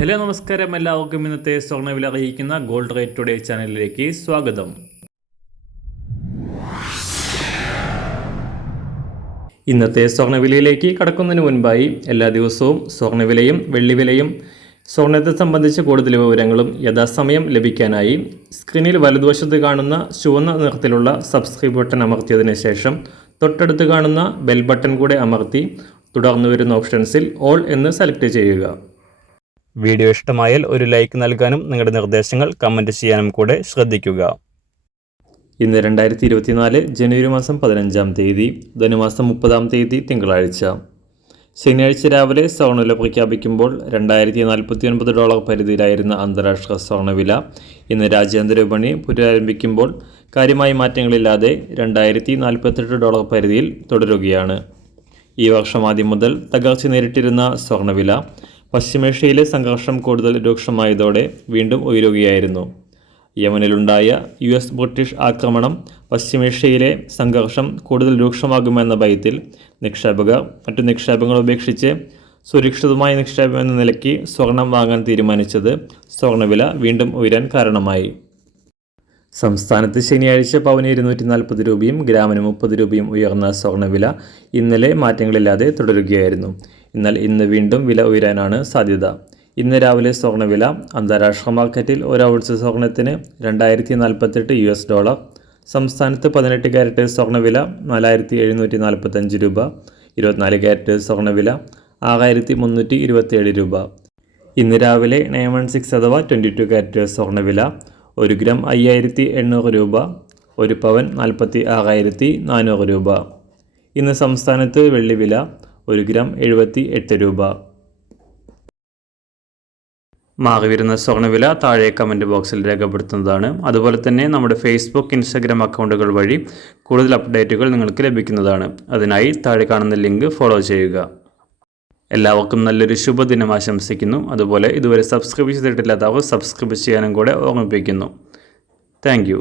Hello നമസ്കാരം, എല്ലാവർക്കും ഇന്നത്തെ സ്വർണ്ണവില അറിയിക്കുന്ന ഗോൾഡ് റേറ്റ് ടുഡേ ചാനലിലേക്ക് സ്വാഗതം. ഇന്നത്തെ സ്വർണ്ണവിലയിലേക്ക് കടക്കുന്നതിന് മുൻപായി എല്ലാ ദിവസവും സ്വർണ്ണവിലയും വെള്ളിവിലയും സ്വർണ്ണത്തെ സംബന്ധിച്ച കൂടുതൽ വിവരങ്ങളും യഥാസമയം ലഭിക്കാനായി സ്ക്രീനിൽ വലതുവശത്ത് കാണുന്ന ചുവന്ന നിറത്തിലുള്ള സബ്സ്ക്രൈബ് ബട്ടൺ അമർത്തിയതിനു ശേഷം തൊട്ടടുത്ത് കാണുന്ന ബെൽ ബട്ടൺ കൂടെ അമർത്തി തുടർന്ന് വരുന്ന ഓപ്ഷൻസിൽ ഓൾ എന്ന് സെലക്ട് ചെയ്യുക. വീഡിയോ ഇഷ്ടമായാൽ ഒരു ലൈക്ക് നൽകാനും നിങ്ങളുടെ നിർദ്ദേശങ്ങൾ കമൻറ്റ് ചെയ്യാനും കൂടെ ശ്രദ്ധിക്കുക. ഇന്ന് 2024 ജനുവരി മാസം 15-ാം തീയതി, ധനുമാസം 30-ാം തീയതി തിങ്കളാഴ്ച. ശനിയാഴ്ച രാവിലെ സ്വർണ്ണവില പ്രഖ്യാപിക്കുമ്പോൾ $2049 പരിധിയിലായിരുന്ന അന്താരാഷ്ട്ര സ്വർണ്ണവില ഇന്ന് രാജ്യാന്തര വിപണി പുനരാരംഭിക്കുമ്പോൾ കാര്യമായ മാറ്റങ്ങളില്ലാതെ $2048 പരിധിയിൽ തുടരുകയാണ്. ഈ വർഷം ആദ്യം മുതൽ തകർച്ച നേരിട്ടിരുന്ന സ്വർണ്ണവില പശ്ചിമേഷ്യയിലെ സംഘർഷം കൂടുതൽ രൂക്ഷമായതോടെ വീണ്ടും ഉയരുകയായിരുന്നു. യമനിലുണ്ടായ US ബ്രിട്ടീഷ് ആക്രമണം പശ്ചിമേഷ്യയിലെ സംഘർഷം കൂടുതൽ രൂക്ഷമാകുമെന്ന ഭയത്തിൽ നിക്ഷേപകർ മറ്റു നിക്ഷേപങ്ങൾ ഉപേക്ഷിച്ച് സുരക്ഷിതമായ നിക്ഷേപം എന്ന നിലയ്ക്ക് സ്വർണം വാങ്ങാൻ തീരുമാനിച്ചത് സ്വർണ്ണവില വീണ്ടും ഉയരാൻ കാരണമായി. സംസ്ഥാനത്ത് ശനിയാഴ്ച പവന് 240 രൂപയും ഗ്രാമിന് 30 രൂപയും ഉയർന്ന സ്വർണ്ണവില ഇന്നലെ മാറ്റങ്ങളില്ലാതെ തുടരുകയായിരുന്നു. എന്നാൽ ഇന്ന് വീണ്ടും വില ഉയരാനാണ് സാധ്യത. ഇന്ന് രാവിലെ സ്വർണ്ണവില അന്താരാഷ്ട്ര മാർക്കറ്റിൽ ഒരു ഔൺസ് സ്വർണ്ണത്തിന് $2048, സംസ്ഥാനത്ത് 18 ക്യാരറ്റ് സ്വർണ്ണവില $4745 രൂപ, 24 ക്യാരറ്റ് സ്വർണ്ണവില $6327 രൂപ. ഇന്ന് രാവിലെ 916 അഥവാ 22 ക്യാരറ്റ് സ്വർണ്ണവില 1 ഗ്രാം 5800 രൂപ, 1 പവൻ 46,400 രൂപ. ഇന്ന് സംസ്ഥാനത്ത് വെള്ളിവില 1 ഗ്രാം 78 രൂപ. മാറിവരുന്ന സ്വർണ്ണവില താഴെ കമൻറ്റ് ബോക്സിൽ രേഖപ്പെടുത്തുന്നതാണ്. അതുപോലെ തന്നെ നമ്മുടെ ഫേസ്ബുക്ക്, ഇൻസ്റ്റാഗ്രാം അക്കൗണ്ടുകൾ വഴി കൂടുതൽ അപ്ഡേറ്റുകൾ നിങ്ങൾക്ക് ലഭിക്കുന്നതാണ്. അതിനായി താഴെ കാണുന്ന ലിങ്ക് ഫോളോ ചെയ്യുക. എല്ലാവർക്കും നല്ലൊരു ശുഭദിനം ആശംസിക്കുന്നു. അതുപോലെ ഇതുവരെ സബ്സ്ക്രൈബ് ചെയ്തിട്ടില്ലാത്തവർ സബ്സ്ക്രൈബ് ചെയ്യാനും കൂടെ ഓർമ്മിപ്പിക്കുന്നു. Thank you.